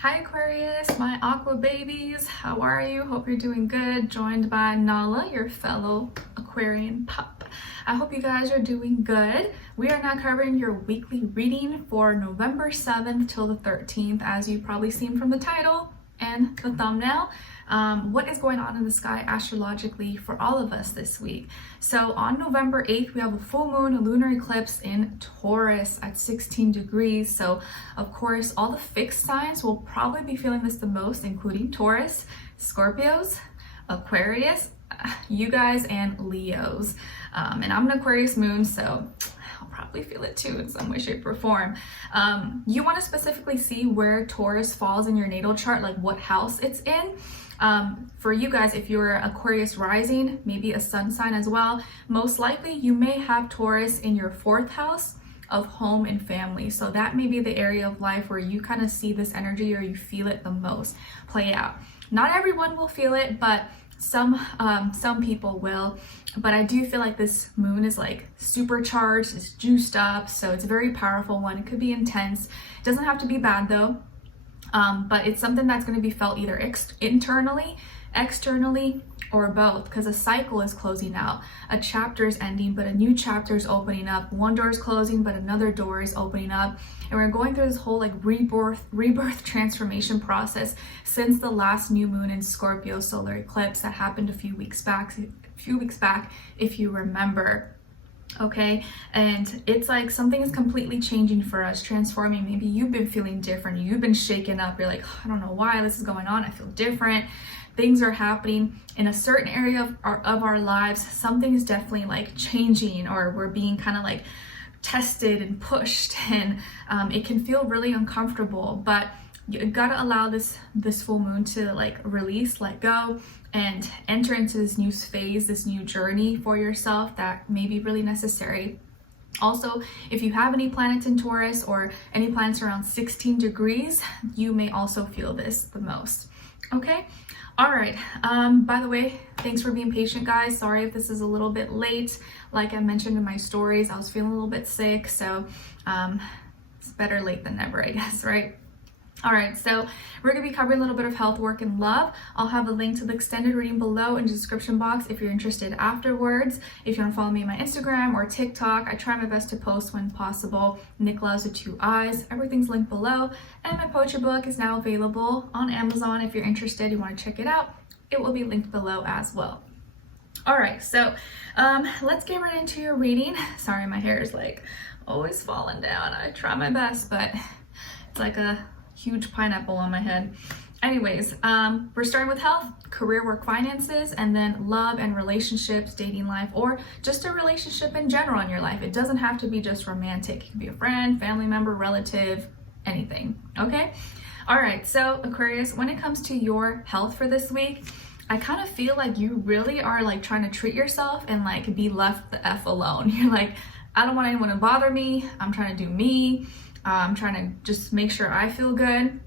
Hi Aquarius, my aqua babies. How are you? Hope you're doing good. Joined by Nala, your fellow Aquarian pup. I hope you guys are doing good. We are now covering your weekly reading for November 7th till the 13th, as you've probably seen from the title and the thumbnail. What is going on in the sky astrologically for all of us this week? So on November 8th, we have a full moon, a lunar eclipse in Taurus at 16 degrees. So of course, all the fixed signs will probably be feeling this the most, including Taurus, Scorpios, Aquarius, you guys, and Leos. And I'm an Aquarius moon, so I'll probably feel it too in some way, shape, or form. You want to specifically see where Taurus falls in your natal chart, like what house it's in. For you guys, if you're Aquarius rising, maybe a sun sign as well, most likely you may have Taurus in your 4th house of home and family. So that may be the area of life where you kind of see this energy or you feel it the most play out. Not everyone will feel it, but some people will. But I do feel like this moon is like supercharged, it's juiced up, so it's a very powerful one. It could be intense. It doesn't have to be bad though. But it's something that's going to be felt either internally, externally, or both, because a cycle is closing out. A chapter is ending, but a new chapter is opening up. One door is closing, but another door is opening up. And we're going through this whole like rebirth transformation process since the last new moon in Scorpio solar eclipse that happened a few weeks back, if you remember. Okay, and it's like something is completely changing for us, transforming. Maybe you've been feeling different, you've been shaken up, you're like, oh, I don't know why this is going on, I feel different. Things are happening in a certain area of our lives. Something is definitely like changing, or we're being kind of like tested and pushed, and it can feel really uncomfortable, but you gotta allow this full moon to like release, let go, and enter into this new phase, this new journey for yourself that may be really necessary. Also, if you have any planets in Taurus or any planets around 16 degrees, you may also feel this the most. Okay, all right. By the way, thanks for being patient, guys. Sorry if this is a little bit late. Like I mentioned in my stories, I was feeling a little bit sick, so it's better late than never, I guess, right? All right, so we're going to be covering a little bit of health, work, and love. I'll have a link to the extended reading below in the description box if you're interested afterwards. If you want to follow me on my Instagram or TikTok, I try my best to post when possible. Nicloves with 2 eyes. Everything's linked below. And my poetry book is now available on Amazon. If you're interested, you want to check it out, it will be linked below as well. All right, so let's get right into your reading. Sorry, my hair is like always falling down. I try my best, but it's like a huge pineapple on my head. Anyways, we're starting with health, career, work, finances, and then love and relationships, dating life, or just a relationship in general in your life. It doesn't have to be just romantic. It can be a friend, family member, relative, anything. Okay? All right, so Aquarius, when it comes to your health for this week, I kind of feel like you really are like trying to treat yourself and like be left the F alone. You're like, I don't want anyone to bother me. I'm trying to do me. I'm trying to just make sure I feel good.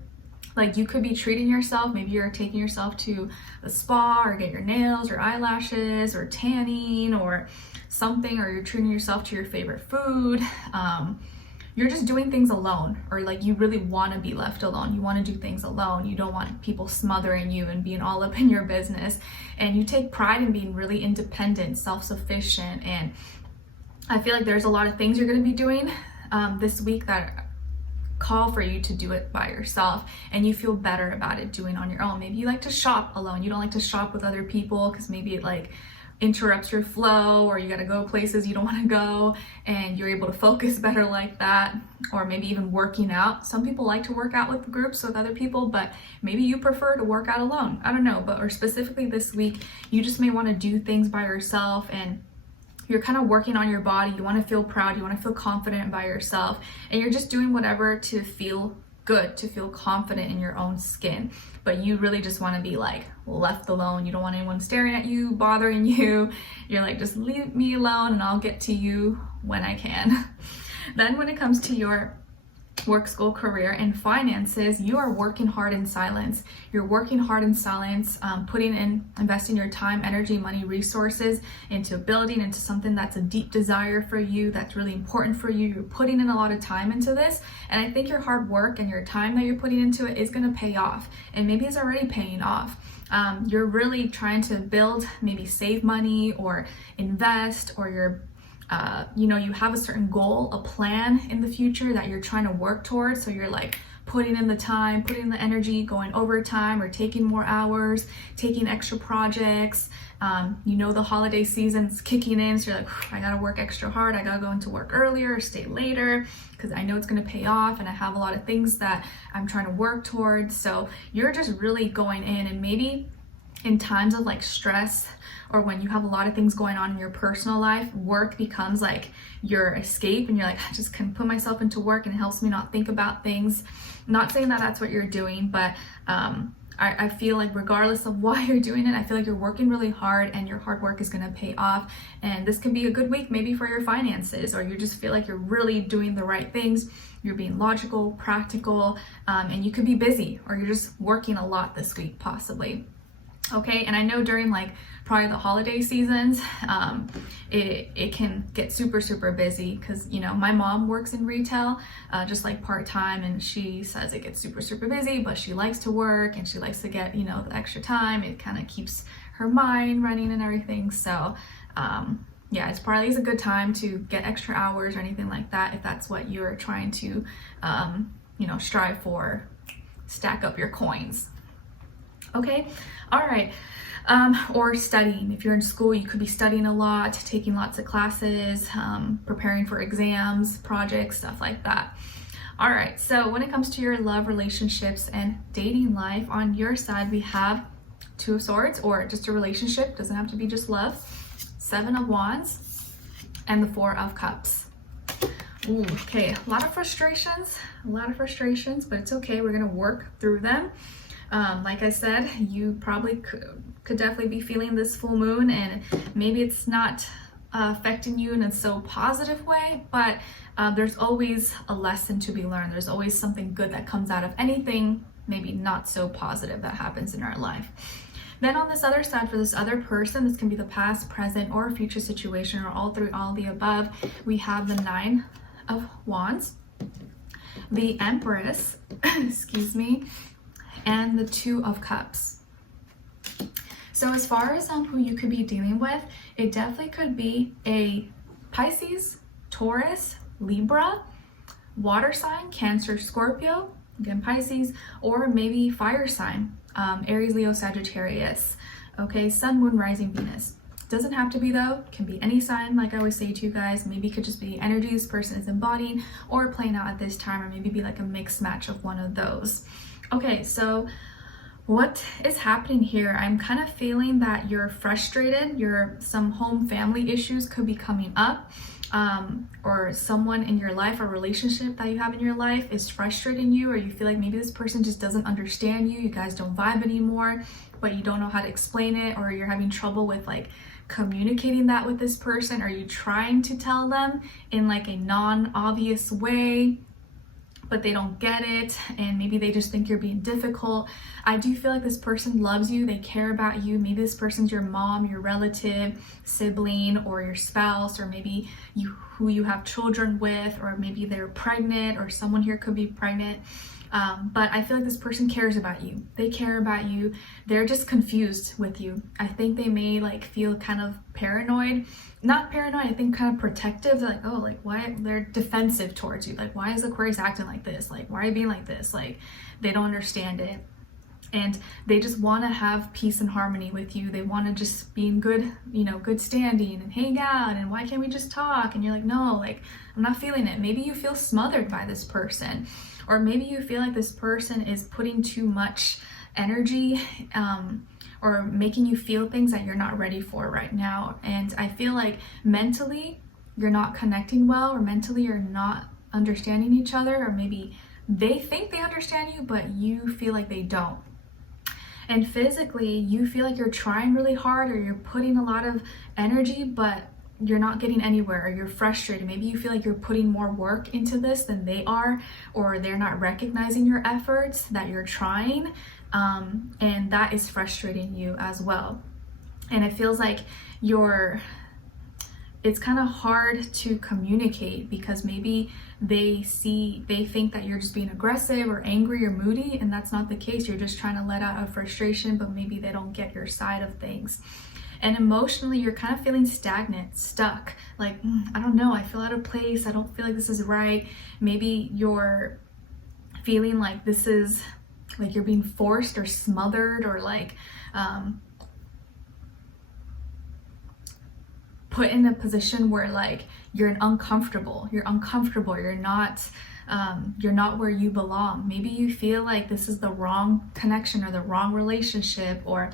Like you could be treating yourself. Maybe you're taking yourself to the spa or get your nails or eyelashes or tanning or something, or you're treating yourself to your favorite food. You're just doing things alone, or like you really want to be left alone. You want to do things alone. You don't want people smothering you and being all up in your business. And you take pride in being really independent, self-sufficient. And I feel like there's a lot of things you're going to be doing this week that call for you to do it by yourself, and you feel better about it doing on your own. Maybe you like to shop alone. You don't like to shop with other people because maybe it like interrupts your flow, or you got to go places you don't want to go, and you're able to focus better like that. Or maybe even working out. Some people like to work out with groups with other people, but maybe you prefer to work out alone. I don't know, but or specifically this week, you just may want to do things by yourself, and you're kind of working on your body. You want to feel proud, you want to feel confident by yourself, and you're just doing whatever to feel good, to feel confident in your own skin. But you really just want to be like left alone. You don't want anyone staring at you, bothering you. You're like, just leave me alone and I'll get to you when I can. Then when it comes to your work, school, career, and finances, you are working hard in silence. You're working hard in silence, investing your time, energy, money, resources into building into something that's a deep desire for you, that's really important for you. You're putting in a lot of time into this, and I think your hard work and your time that you're putting into it is going to pay off, and maybe it's already paying off. You're really trying to build, maybe save money or invest, or you have a certain goal, a plan in the future that you're trying to work towards. So you're like putting in the time, putting in the energy, going overtime or taking more hours, taking extra projects. The holiday season's kicking in, so you're like, I gotta work extra hard. I gotta go into work earlier or stay later because I know it's gonna pay off, and I have a lot of things that I'm trying to work towards. So you're just really going in, and maybe in times of like stress, or when you have a lot of things going on in your personal life, work becomes like your escape, and you're like, I just can put myself into work and it helps me not think about things. Not saying that that's what you're doing, but I feel like regardless of why you're doing it, I feel like you're working really hard and your hard work is going to pay off. And this can be a good week maybe for your finances, or you just feel like you're really doing the right things. You're being logical, practical, and you could be busy, or you're just working a lot this week possibly. Okay, and I know during like probably the holiday seasons, it can get super busy because my mom works in retail, just like part-time, and she says it gets super busy, but she likes to work and she likes to get the extra time. It kind of keeps her mind running and everything. So yeah, it's probably a good time to get extra hours or anything like that if that's what you're trying to strive for, stack up your coins. Okay, all right. Or studying. If you're in school, you could be studying a lot, taking lots of classes, preparing for exams, projects, stuff like that. All right, so when it comes to your love, relationships, and dating life, on your side, we have Two of Swords, or just a relationship, doesn't have to be just love, Seven of Wands, and the Four of Cups. Ooh, okay, a lot of frustrations, but it's okay. We're gonna work through them. Like I said, you probably could definitely be feeling this full moon, and maybe it's not affecting you in a so positive way, but there's always a lesson to be learned. There's always something good that comes out of anything maybe not so positive that happens in our life. Then on this other side, for this other person, this can be the past, present, or future situation, or all the above, we have the Nine of Wands, the Empress, excuse me, and the Two of Cups. So as far as who you could be dealing with, it definitely could be a Pisces, Taurus, Libra, water sign, Cancer, Scorpio, again Pisces, or maybe fire sign, Aries, Leo, Sagittarius. Okay, Sun, Moon, Rising, Venus. Doesn't have to be though, can be any sign, like I always say to you guys. Maybe it could just be energy this person is embodying or playing out at this time, or maybe be like a mixed match of one of those. Okay, so what is happening here? I'm kind of feeling that you're frustrated. Some home family issues could be coming up, or someone in your life, a relationship that you have in your life is frustrating you, or you feel like maybe this person just doesn't understand you. You guys don't vibe anymore, but you don't know how to explain it, or you're having trouble with like communicating that with this person. Are you trying to tell them in like a non-obvious way, but they don't get it, and maybe they just think you're being difficult? I do feel like this person loves you, they care about you. Maybe this person's your mom, your relative, sibling, or your spouse, or maybe who you have children with, or maybe they're pregnant, or someone here could be pregnant. But I feel like this person cares about you. They care about you. They're just confused with you. I think they may like feel kind of paranoid. Not paranoid, I think kind of protective. They're like, oh, like why? They're defensive towards you. Like, why is Aquarius acting like this? Like, why are you being like this? Like, they don't understand it. And they just want to have peace and harmony with you. They want to just be in good, good standing and hang out. And why can't we just talk? And you're like, no, like, I'm not feeling it. Maybe you feel smothered by this person. Or maybe you feel like this person is putting too much energy, or making you feel things that you're not ready for right now. And I feel like mentally you're not connecting well, or mentally you're not understanding each other, or maybe they think they understand you, but you feel like they don't. And physically, you feel like you're trying really hard, or you're putting a lot of energy, but you're not getting anywhere, or you're frustrated. Maybe you feel like you're putting more work into this than they are, or they're not recognizing your efforts that you're trying, and that is frustrating you as well. And it feels like it's kind of hard to communicate, because maybe they think that you're just being aggressive or angry or moody, and that's not the case. You're just trying to let out a frustration, but maybe they don't get your side of things. And emotionally, you're kind of feeling stagnant, stuck, like, I don't know, I feel out of place, I don't feel like this is right. Maybe you're feeling like this is, like you're being forced or smothered, or like put in a position where like you're uncomfortable, you're not where you belong. Maybe you feel like this is the wrong connection or the wrong relationship, or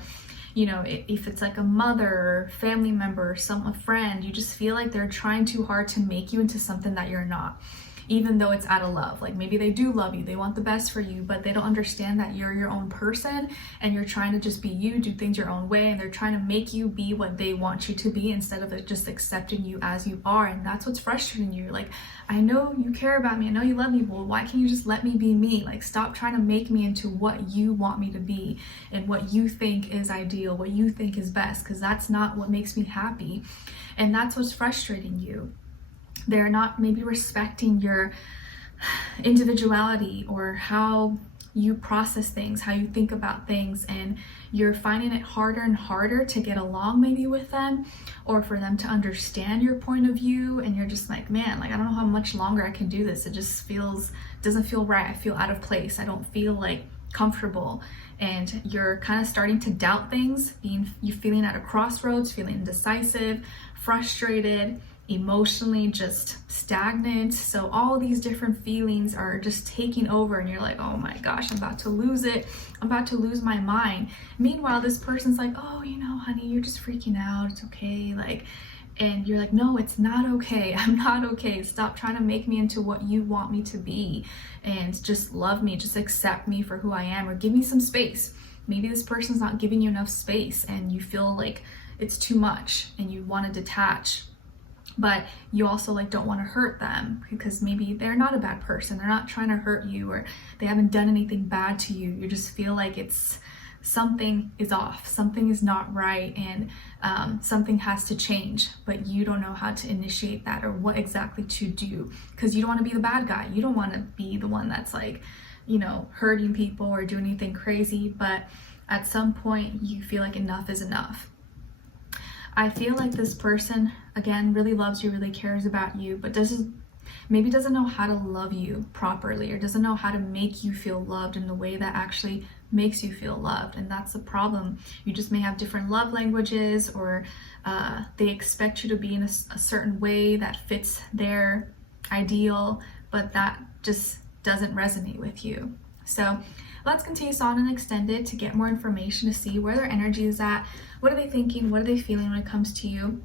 you know, if it's like a mother or family member, a friend, you just feel like they're trying too hard to make you into something that you're not, even though it's out of love. Like maybe they do love you, they want the best for you, but they don't understand that you're your own person and you're trying to just be you, do things your own way, and they're trying to make you be what they want you to be instead of just accepting you as you are. And that's what's frustrating you. Like, I know you care about me, I know you love me, well, why can't you just let me be me? Like, stop trying to make me into what you want me to be and what you think is ideal, what you think is best, because that's not what makes me happy. And that's what's frustrating you. They're not maybe respecting your individuality or how you process things, how you think about things, and you're finding it harder and harder to get along maybe with them, or for them to understand your point of view. And you're just like, man, like, I don't know how much longer I can do this. It just doesn't feel right. I feel out of place. I don't feel like comfortable. And you're kind of starting to doubt things, you feeling at a crossroads, feeling indecisive, frustrated, emotionally just stagnant. So all these different feelings are just taking over, and you're like, oh my gosh, I'm about to lose it, I'm about to lose my mind. Meanwhile, this person's like, oh, you know, honey, you're just freaking out, it's okay. Like, and you're like, no, it's not okay, I'm not okay. Stop trying to make me into what you want me to be, and just love me, just accept me for who I am, or give me some space. Maybe this person's not giving you enough space and you feel like it's too much and you want to detach, but you also like don't want to hurt them, because maybe they're not a bad person, they're not trying to hurt you, or they haven't done anything bad to you. You just feel like something is off, something is not right, and something has to change, but you don't know how to initiate that or what exactly to do, because you don't want to be the bad guy. You don't want to be the one that's like, you know, hurting people or doing anything crazy, but at some point you feel like enough is enough. I feel like this person, again, really loves you, really cares about you, but maybe doesn't know how to love you properly, or doesn't know how to make you feel loved in the way that actually makes you feel loved. And that's the problem. You just may have different love languages, or they expect you to be in a certain way that fits their ideal, but that just doesn't resonate with you. So let's continue on and extend it to get more information, to see where their energy is at. What are they thinking? What are they feeling when it comes to you?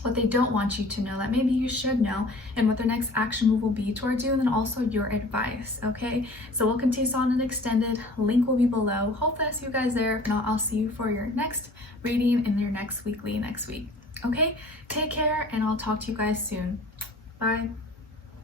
What they don't want you to know that maybe you should know, and what their next action move will be towards you, and then also your advice. Okay, so we'll continue on and extended. Link will be below. Hopefully I see you guys there. If not, I'll see you for your next reading in your next weekly next week. Okay, take care, and I'll talk to you guys soon. Bye.